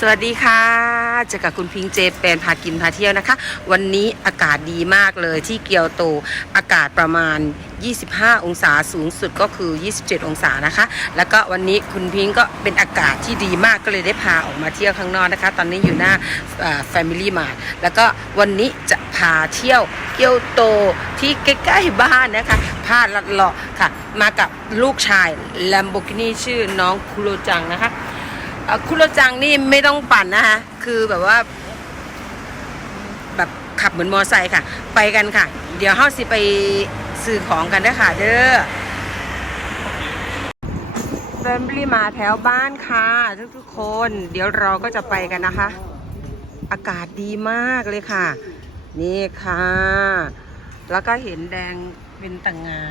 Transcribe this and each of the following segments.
สวัสดีค่ะเจอกับคุณพิงเจแปนพากินพาเที่ยวนะคะ วันนี้อากาศดีมากเลยที่เกียวโตอากาศประมาณ 25 องศาสูงสุดก็คือ 27 องศานะคะ แล้วก็วันนี้คุณพิงก็เป็นอากาศที่ดีมากก็เลยได้พาออกมาเที่ยวข้างนอกนะคะ ตอนนี้อยู่หน้า Family Mart แล้วก็วันนี้จะพาเที่ยวเกียวโตที่ใกล้ๆบ้านนะคะพาลัดเลาะค่ะ มากับลูกชาย Lamborghini ชื่อน้องคุโรจังนะคะ คุโรจังนี่ไม่ต้องปั่นนะคะคือแบบว่า แบบขับเหมือนมอไซค์ค่ะ ไปกันค่ะ เดี๋ยวเฮาสิไปซื้อของกันด้ค่ะเด้อแฟมลี่มาแถวบ้านค่ะ ทุกๆคน เดี๋ยวเราก็จะไปกันนะคะ อากาศดีมากเลยค่ะ นี่ค่ะ แล้วก็เห็นแดงเป็นต่างงา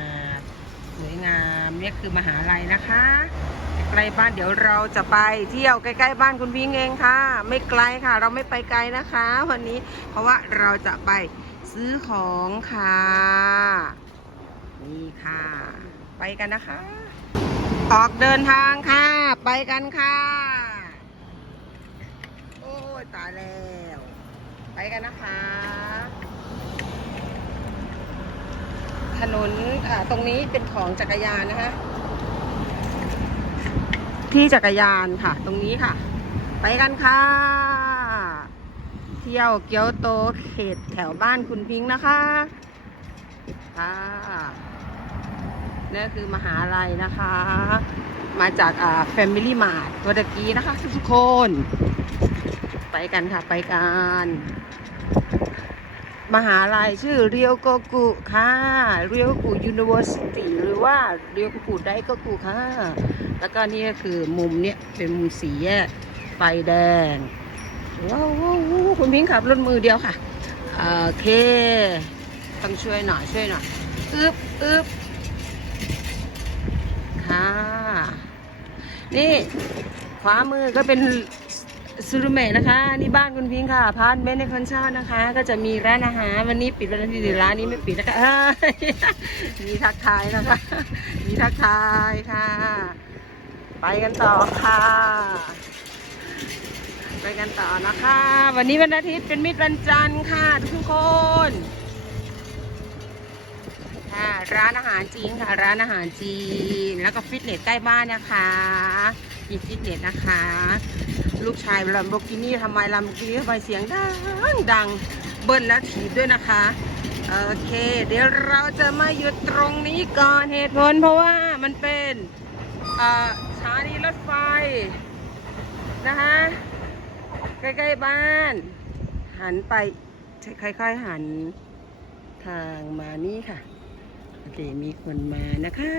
สวยงามนี่คือมหาลัยนะคะ ใกล้บ้านเดี๋ยวเราจะไปเที่ยวใกล้ๆบ้านคุณพิงเองค่ะ ไม่ไกลค่ะ เราไม่ไปไกลนะคะ วันนี้เพราะว่าเราจะไปซื้อของค่ะ นี่ค่ะ ไปกันนะคะ ออกเดินทางค่ะ ไปกันค่ะ โอ้ยตายแล้ว ไปกันนะคะถนนตรงนี้เป็นของจักรยานนะคะ ที่จักรยานค่ะ ตรงนี้ค่ะ ไปกันค่ะ เที่ยวเกียวโตเขตแถวบ้านคุณพิงค์นะคะค่ะนี่คือมหาลัยนะคะ มาจากอ่า Family Mart ตัวตะกี้นะคะ ทุกคน ไปกันค่ะไปกันมหาลัยชื่อเรียวโกกุค่ะ เรียวกุ University หรือว่าเรียวโกกุไดโกกุค่ะ แล้วก็นี่ก็คือมุมเนี้ยเป็นมุมสีแยกไฟแดง ว้าววาวคุณพิงค์ขับรถมือเดียวค่ะ โอเคต้องช่วยหน่อยช่วยหน่อยอึบอึบค่ะ นี่ขวามือก็เป็นซูรุเมะนะคะ นี่บ้านคุณพิงค์ค่ะพาร์ทเมนต์ในคอนชานะคะ ก็จะมีร้านอาหารวันนี้ปิดวันอาทิตย์ร้านนี้ไม่ปิดนะคะมีทักทายนะคะ มีทักทายค่ะ ไปกันต่อค่ะ ไปกันต่อนะคะ วันนี้วันอาทิตย์เป็นมิตรวันจันทร์ค่ะทุกคนค่ะร้านอาหารจีนค่ะ ร้านอาหารจีน แล้วก็ฟิตเนสใกล้บ้านนะคะมีฟิตเนสนะคะ ลูกชายลัมโบกินี่ทำไมลัมโบกินี่ทำไมเสียงดังดังเบิ้ลแล้วถีบด้วยนะคะ โอเค เดี๋ยวเราจะมาหยุดตรงนี้ก่อนเหตุผลเพราะว่ามันเป็นอ่อส ถานีรถไฟนะคะใกล้ๆบ้าน หันไปค่อยๆหันทางมานี่ค่ะ โอเค มีคนมานะคะ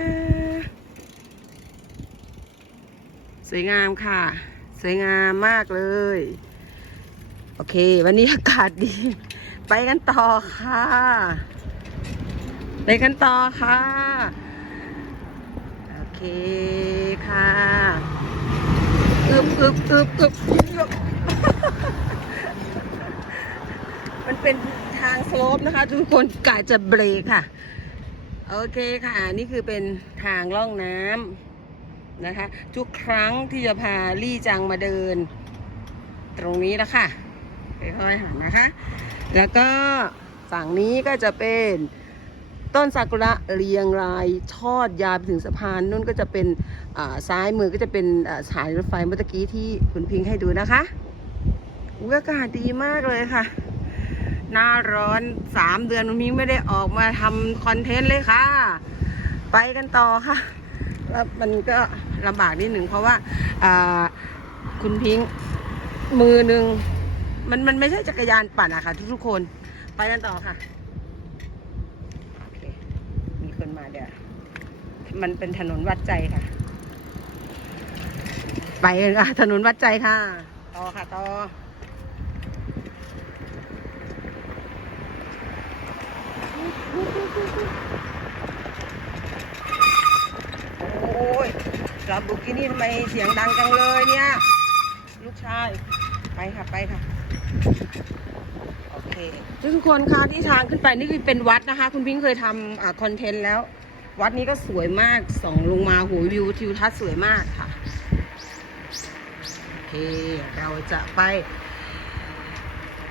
สวยงามค่ะ สวยงามมากเลย โอเค วันนี้อากาศดี ไปกันต่อค่ะ ไปกันต่อค่ะ โอเค อึบอึบอึบอึบมันเป็นทางสโลปนะคะ ทุกคนกะจะเบรกค่ะ โอเคค่ะ นี่คือเป็นทางล่องน้ำนะคะ ทุกครั้งที่จะพาลี่จังมาเดิน ตรงนี้แล้วค่ะค่อยๆหันนะคะ แล้วก็ฝั่งนี้ก็จะเป็น ต้นซากุระเรียงรายทอดยาวไปถึงสะพานนู่นก็จะเป็นอ่าซ้ายมือก็จะเป็นอ่าสายรถไฟเมื่อกี้ที่คุณพิงค์ให้ดูนะคะอากาศดีมากเลยค่ะ หน้าร้อนสามเดือนคุณพิงค์ไม่ได้ออกมาทำคอนเทนต์เลยค่ะ ไปกันต่อค่ะแล้วมันก็ลำบากนิดหนึ่งเพราะว่าคุณพิงค์มือหนึ่งมันมันไม่ใช่จักรยานปั่นอะค่ะทุกๆคนไปกันต่อค่ะ โอเค มีคนมาเดี๋ยว มันเป็นถนนวัดใจค่ะ ไปกันค่ะถนนวัดใจค่ะ ต่อค่ะต่อโอ้ยลาบุกินี่ทำไมเสียงดังจังเลยเนี่ย ลูกชาย ไปค่ะไปค่ะ โอเค ทุกคนคะที่ทางขึ้นไปนี่คือเป็นวัดนะคะ คุณพิงค์เคยทำอ่าคอนเทนต์แล้ว วัดนี้ก็สวยมากส่องลงมาโหวิวทิวทัศน์สวยมากค่ะโอเคเราจะไป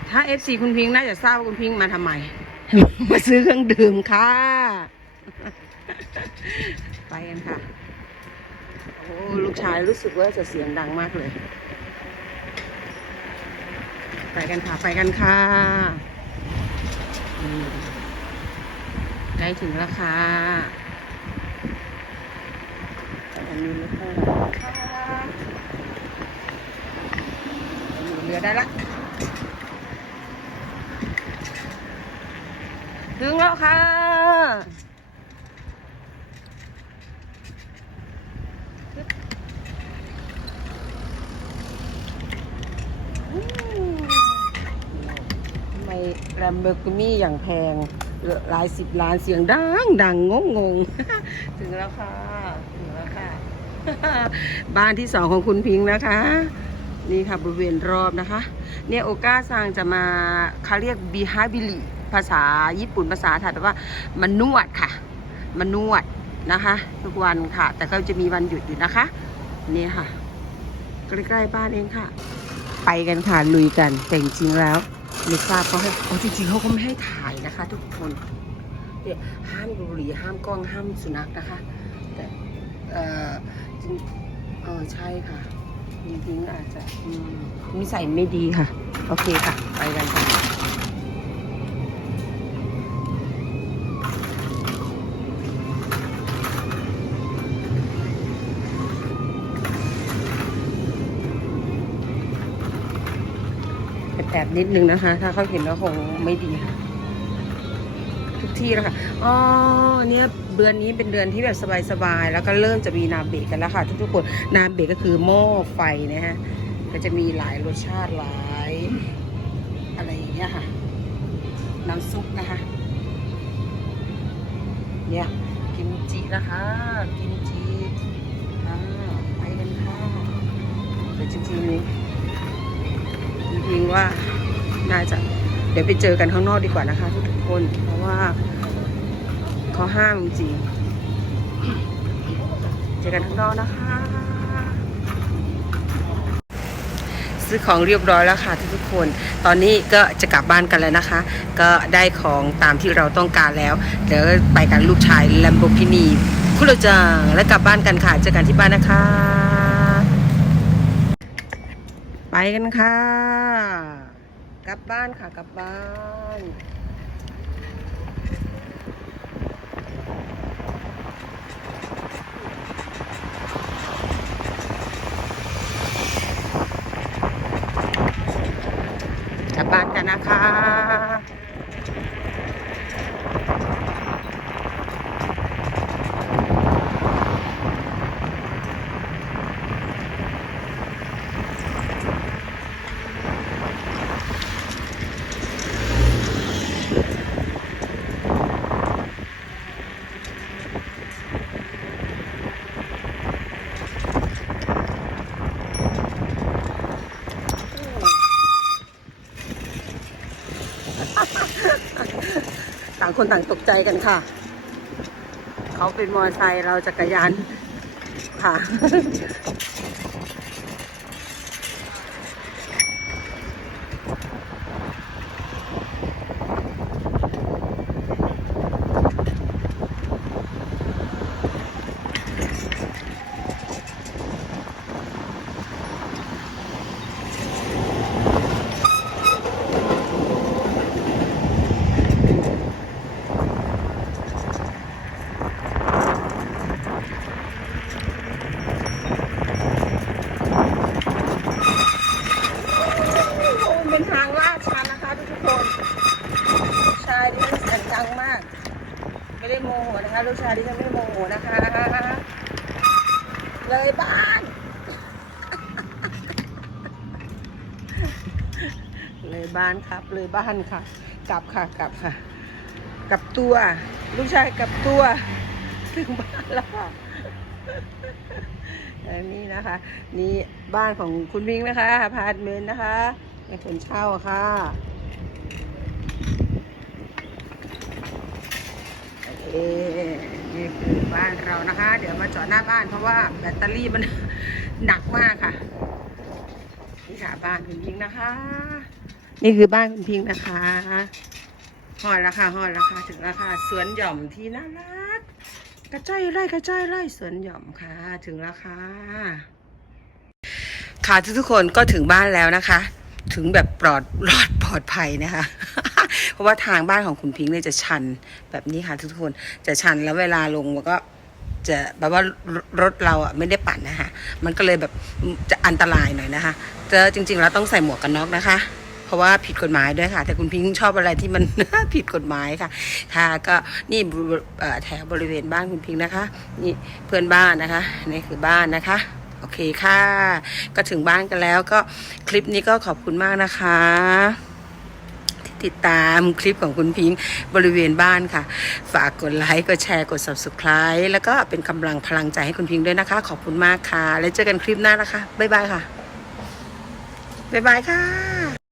ถ้า FC คุณพิงค์น่าจะทราบว่าคุณพิงค์มาทำไม มาซื้อเครื่องดื่มค่ะ ไปกันค่ะ โอ้ลูกชายรู้สึกว่าจะเสียงดังมากเลย ไปกันค่ะ ไปกันค่ะใกล้ถึงแล้วค่ะ อันนี้ไม่ค่อยค่ะหนูเรือได้ละถึงแล้วค่ะทำไมแรมเบอร์กินี่อย่างแพง หลายสิบล้านเสียงดังดังงงงๆถึงแล้วค่ะ ถึงแล้วค่ะ บ้านที่สองของคุณพิงค์นะคะ นี่ค่ะบริเวณรอบนะคะ เนี่ยโอก้าซังจะมาเขาเรียกบีฮาบิลิภาษาญี่ปุ่นภาษาไทยแปลว่ามันนวดค่ะ มันนวดนะคะ ทุกวันค่ะ แต่ก็จะมีวันหยุดอยู่นะคะ นี่ค่ะ ใกล้ๆบ้านเองค่ะ ไปกันค่ะลุยกันแต่จริงแล้ว ไม่ทราบเขาให้เขจริงๆเขาก็ไม่ให้ถ่ายนะคะ ทุกคนเนี่ยห้ามบุหรี่ห้ามกล้องห้ามสุนัขนะคะ แต่เออจริงเออใช่ค่ะจริงๆอาจจะมนิสัยไม่ดีค่ะ โอเคค่ะ ไปกันค่ะ บนิดนึงนะคะ ถ้าเขาเห็นแล้วคงไม่ดีค่ะทุกที่แล้วค่ะอ๋อเนี่ยเดือนนี้เป็นเดือนที่แบบสบายๆ แล้วก็เริ่มจะมีนาเบะกันแล้วค่ะ ทุกๆคนนาเบะก็คือหม้อไฟนะฮะก็จะมีหลายรสชาติหลายอะไรอย่างเงี้ยค่ะ น้ำซุปนะคะ เนี่ยกิมจินะคะกิมจิอ่าไปกันค่ะแต่จริงๆ จริงว่าน่าจะเดี๋ยวไปเจอกันข้างนอกดีกว่านะคะ ทุกคน เพราะว่าเขาห้ามจริงเจอกันข้างนอกนะคะ ซื้อของเรียบร้อยแล้วค่ะทุกๆคน ตอนนี้ก็จะกลับบ้านกันแล้วนะคะ ก็ได้ของตามที่เราต้องการแล้ว เดี๋ยวไปกันลูกชาย Lamborghini คุโรจังแล้วกลับบ้านกันค่ะ เจอกันที่บ้านนะคะ กันค่ะ กลับบ้านค่ะกลับบ้านกลับบ้านกันนะคะ ต่าง คนต่างตกใจกันค่ะ เขาเป็นมอเตอร์ไซค์เราจักรยานค่ะ มันเป็นทางลาดชันนะคะทุกๆคนลูกชายดิฉันเสียงดังมาก ไม่ได้โมโหนะคะลูกชายดิฉันไม่ได้โมโหนะคะเลยบ้านเลยบ้านครับ เลยบ้านค่ะ กลับค่ะกลับค่ะ กลับตัว ลูกชายกลับตัวถึงบ้านแล้วค่ะนนี้นะคะ นี่บ้านของคุณมิงนะคะอพาร์ตเมนต์นะคะในคนเช่าค่ะโอ เคนี่คือบ้านเรานะคะ เดี๋ยวมาจอดหน้าบ้านเพราะว่าแบตเตอรี่มันหนักมากค่ะนี่ค่ะบ้านคุณพิงค์นะคะ นี่คือบ้านคุณพิงค์นะคะหอดราคาหอดราคาถึงราคาสวนหย่อมที่น่ารักกระจ้อยไร่กระจ้อยไร่สวนหย่อมค่ะ ถึงราคาค่ะทุกๆคนก็ถึงบ้านแล้วนะคะ ถึงแบบปลอดรอดปลอดภัยนะคะ เพราะว่าทางบ้านของคุณพิงค์เนี่ยจะชันแบบนี้ค่ะทุกคนจะชันแล้วเวลาลงมันก็จะแบบว่ารถเราอะไม่ได้ปั่นนะคะมันก็เลยแบบจะอันตรายหน่อยนะคะจะจริงๆเราต้องใส่หมวกกันน็อกนะคะ เพราะว่าผิดกฎหมายด้วยค่ะ แต่คุณพิงค์ชอบอะไรที่มัน ผิดกฎหมายค่ะ ค่ะ ก็นี่แถวบริเวณบ้านคุณพิงค์นะคะ นี่เพื่อนบ้านนะคะนี่คือบ้านนะคะ โอเคค่ะ ก็ถึงบ้านกันแล้วก็คลิปนี้ก็ขอบคุณมากนะคะ ติดตามคลิปของคุณพิงค์บริเวณบ้านค่ะ ฝากกดไลค์กดแชร์กด subscribe แล้วก็เป็นกำลังพลังใจให้คุณพิงค์ด้วยนะคะ ขอบคุณมากค่ะ แล้วเจอกันคลิปหน้านะคะ บ๊ายบายค่ะ บ๊ายบายค่ะ